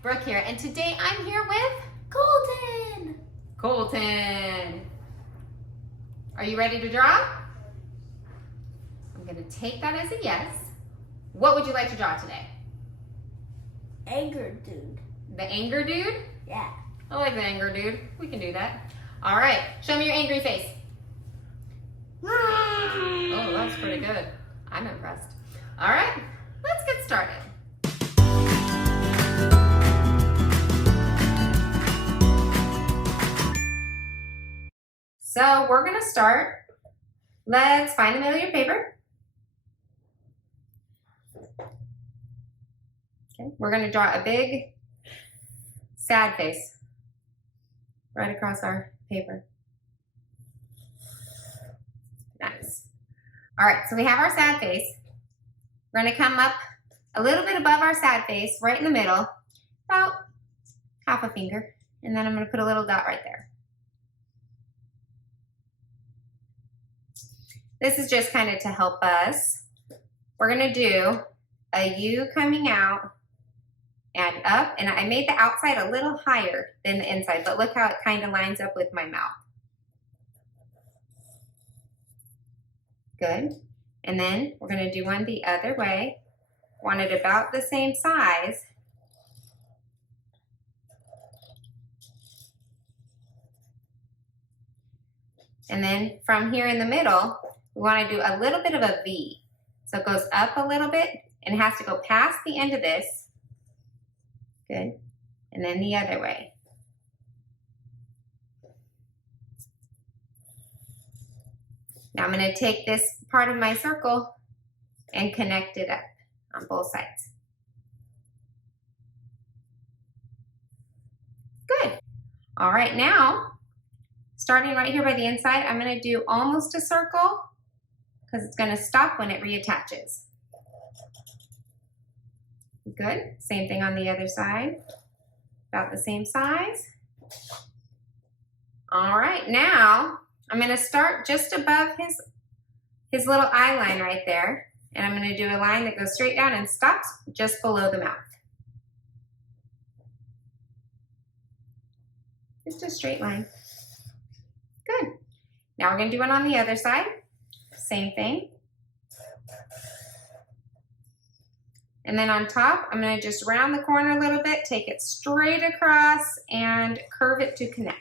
Brooke here, and today I'm here with Colton! Colton. Are you ready to draw? I'm gonna take that as a yes. What would you like to draw today? Anger dude. The anger dude? Yeah. I like the anger dude. We can do that. All right, show me your angry face. Oh, that was pretty good. I'm impressed. All right, let's get started. So we're gonna start. Let's find the middle of your paper. Okay, we're gonna draw a big sad face right across our paper. Nice. All right, so we have our sad face. We're gonna come up a little bit above our sad face, right in the middle, about half a finger, and then I'm gonna put a little dot right there. This is just kind of to help us. We're gonna do a U coming out and up, and I made the outside a little higher than the inside, but look how it kind of lines up with my mouth. Good. And then we're gonna do one the other way. Want it about the same size. And then from here in the middle, we want to do a little bit of a V. So it goes up a little bit and it has to go past the end of this. Good. And then the other way. Now I'm going to take this part of my circle and connect it up on both sides. Good. All right, now, starting right here by the inside, I'm going to do almost a circle because it's going to stop when it reattaches. Good. Same thing on the other side. About the same size. All right, now I'm going to start just above his little eye line right there, and I'm going to do a line that goes straight down and stops just below the mouth. Just a straight line. Good. Now we're going to do one on the other side. Same thing. And then on top, I'm going to just round the corner a little bit, take it straight across, and curve it to connect.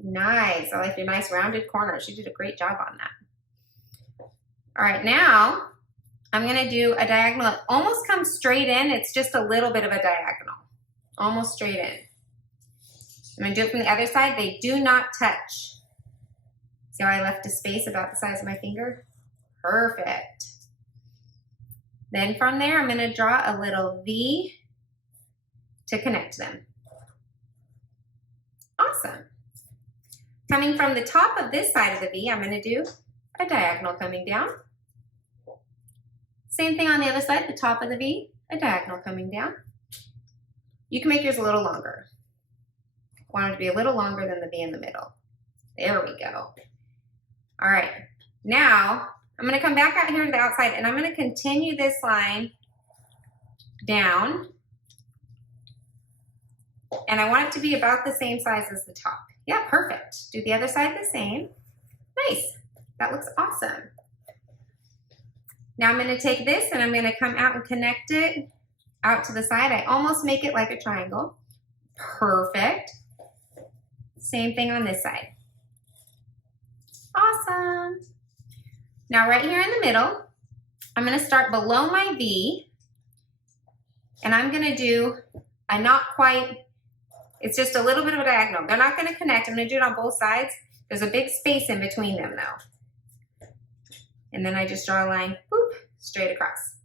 Nice. I like your nice rounded corners. You did a great job on that. All right, now I'm going to do a diagonal. It almost comes straight in. It's just a little bit of a diagonal. Almost straight in. I'm going to do it from the other side. They do not touch. See how I left a space about the size of my finger? Perfect. Then from there, I'm going to draw a little V to connect them. Awesome. Coming from the top of this side of the V, I'm going to do a diagonal coming down. Same thing on the other side, the top of the V, a diagonal coming down. You can make yours a little longer. Want it to be a little longer than the V in the middle. There we go. All right, now I'm going to come back out here to the outside, and I'm going to continue this line down. And I want it to be about the same size as the top. Yeah, perfect. Do the other side the same. Nice. That looks awesome. Now I'm going to take this and I'm going to come out and connect it out to the side. I almost make it like a triangle. Perfect. Same thing on this side. Awesome. Now right here in the middle, I'm going to start below my V, and I'm going to do a not quite, it's just a little bit of a diagonal. They're not going to connect. I'm going to do it on both sides. There's a big space in between them though. And then I just draw a line, whoop, straight across.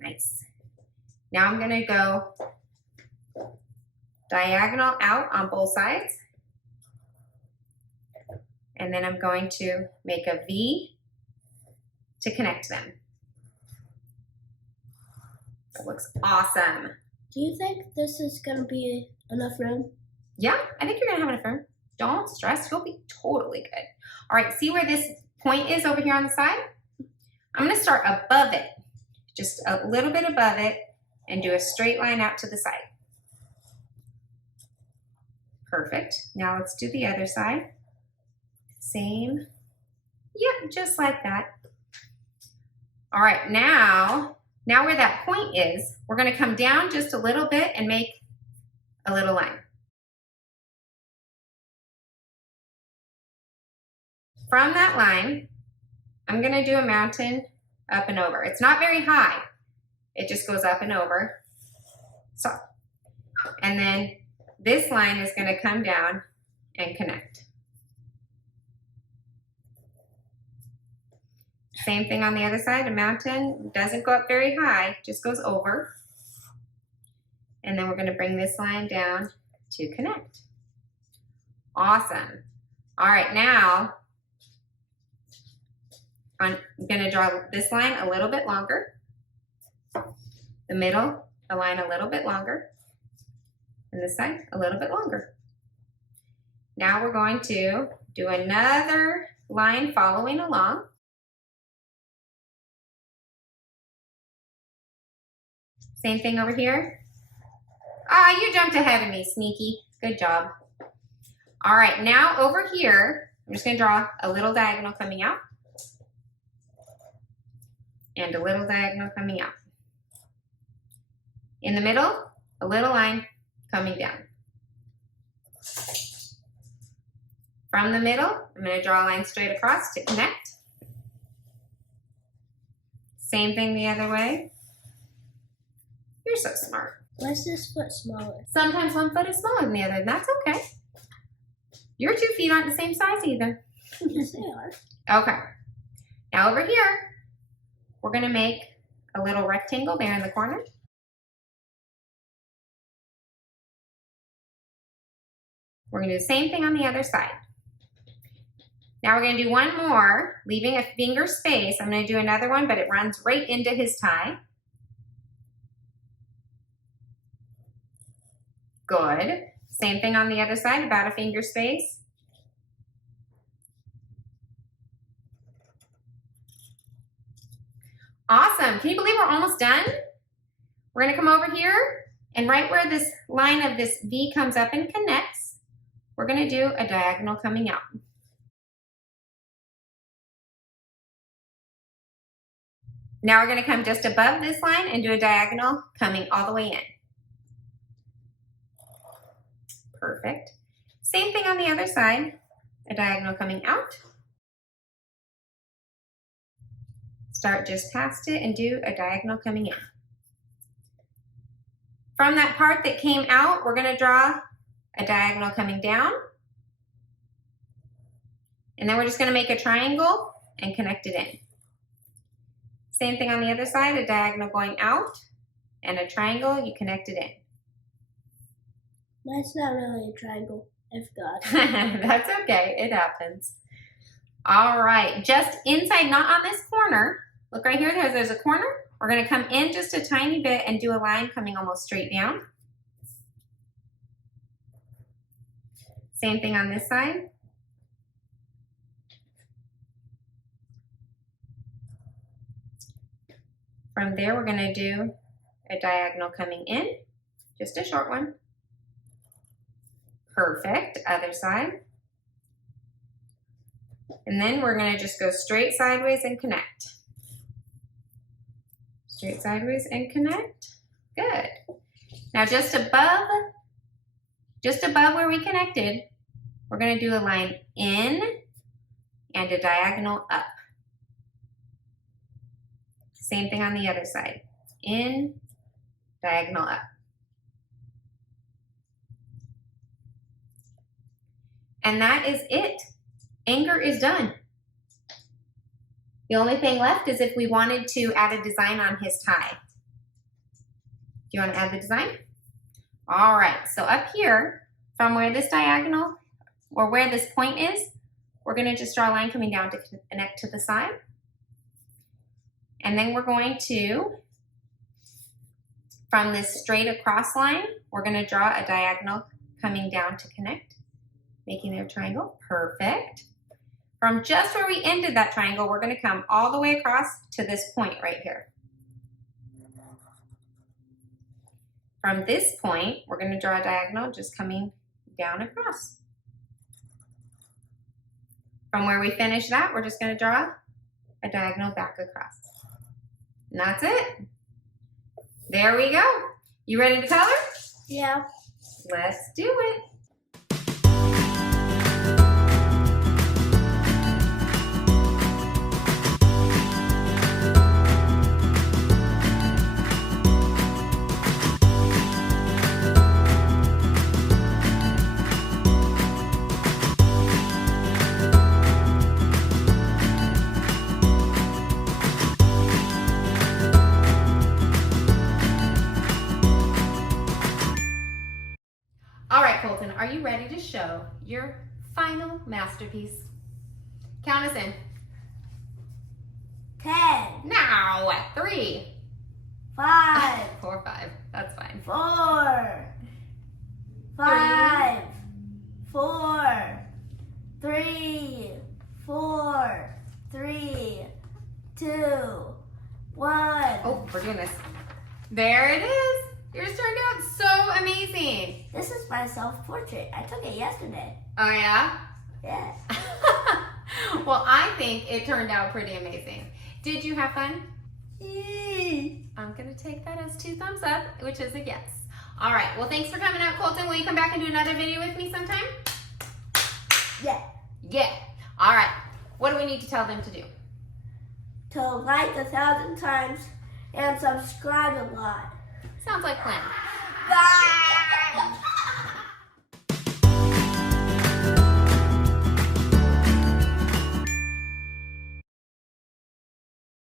Nice. Now I'm going to go diagonal out on both sides. And then I'm going to make a V to connect them. That looks awesome. Do you think this is going to be enough room? Yeah, I think you're going to have enough room. Don't stress. You'll be totally good. All right, see where this point is over here on the side? I'm going to start above it. just a little bit above it, and do a straight line out to the side. Perfect. Now let's do the other side. Same. Yep, just like that. All right, now where that point is, we're gonna come down just a little bit and make a little line. From that line, I'm gonna do a mountain up and over. It's not very high. It just goes up and over. So, and then this line is gonna come down and connect. Same thing on the other side. A mountain doesn't go up very high, just goes over. And then we're gonna bring this line down to connect. Awesome. All right, now I'm gonna draw this line a little bit longer. The middle, the line a little bit longer. And this side, a little bit longer. Now we're going to do another line following along. Same thing over here. Ah, you jumped ahead of me, sneaky. Good job. All right, now over here, I'm just gonna draw a little diagonal coming out and a little diagonal coming out. In the middle, a little line coming down. From the middle, I'm gonna draw a line straight across to connect. Same thing the other way. You're so smart. Why is this foot smaller? Sometimes one foot is smaller than the other, and that's okay. Your 2 feet aren't the same size either. Yes, they are. Okay. Now over here, we're gonna make a little rectangle there in the corner. We're gonna do the same thing on the other side. Now we're gonna do one more, leaving a finger space. I'm gonna do another one, but it runs right into his tie. Good. Same thing on the other side, about a finger space. Awesome. Can you believe we're almost done? We're gonna come over here, and right where this line of this V comes up and connects, we're gonna do a diagonal coming out. Now we're gonna come just above this line and do a diagonal coming all the way in. Perfect. Same thing on the other side, a diagonal coming out. Start just past it and do a diagonal coming in. From that part that came out, we're gonna draw a diagonal coming down. And then we're just gonna make a triangle and connect it in. Same thing on the other side, a diagonal going out and a triangle, you connect it in. Mine's not really a triangle, I forgot. That's okay, it happens. All right, just inside, not on this corner. Look right here, there's a corner. We're gonna come in just a tiny bit and do a line coming almost straight down. Same thing on this side. From there, we're gonna do a diagonal coming in, just a short one. Perfect, other side. And then we're gonna just go straight sideways and connect. Straight sideways and connect, good. Now just above where we connected, we're gonna do a line in and a diagonal up. Same thing on the other side, in, diagonal up. And that is it. Anger is done. The only thing left is if we wanted to add a design on his tie. Do you want to add the design? All right, so up here, from where this diagonal, or where this point is, we're gonna just draw a line coming down to connect to the side. And then we're going to, from this straight across line, we're gonna draw a diagonal coming down to connect, making their triangle, perfect. From just where we ended that triangle, we're gonna come all the way across to this point right here. From this point, we're going to draw a diagonal just coming down across. From where we finish that, we're just going to draw a diagonal back across. And that's it. There we go. You ready to color? Yeah. Let's do it. All right, Colton, are you ready to show your final masterpiece? Count us in. 10, Now, 3, 5, 4, 5. That's fine. 4, 5, 4, 3, 4, 3, 2, 1. Oh, we're doing this. There it is. Yours turned out so amazing. This is my self-portrait. I took it yesterday. Oh, yeah? Yeah. Well, I think it turned out pretty amazing. Did you have fun? I'm going to take that as 2 thumbs up, which is a yes. All right. Well, thanks for coming out, Colton. Will you come back and do another video with me sometime? Yeah. Yeah. All right. What do we need to tell them to do? To like 1,000 times and subscribe a lot. Sounds like plan. Bye.